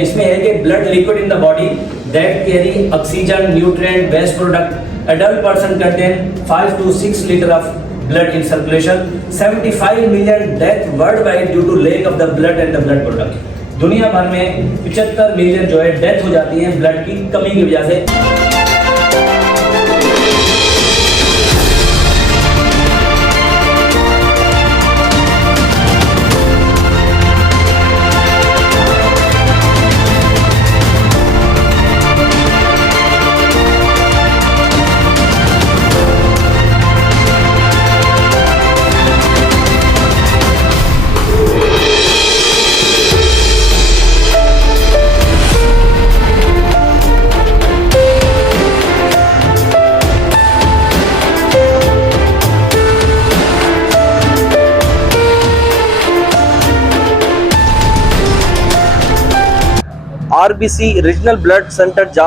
इसमें है कि blood liquid in the body that carry oxygen nutrient waste product adult person contain 5 to 6 litre of blood in circulation 75 million death world wide due to lack of the blood and the blood product. दुनिया भर में 75 million जो है death हो जाती है blood की कमी की वजह से। RBC regional blood centre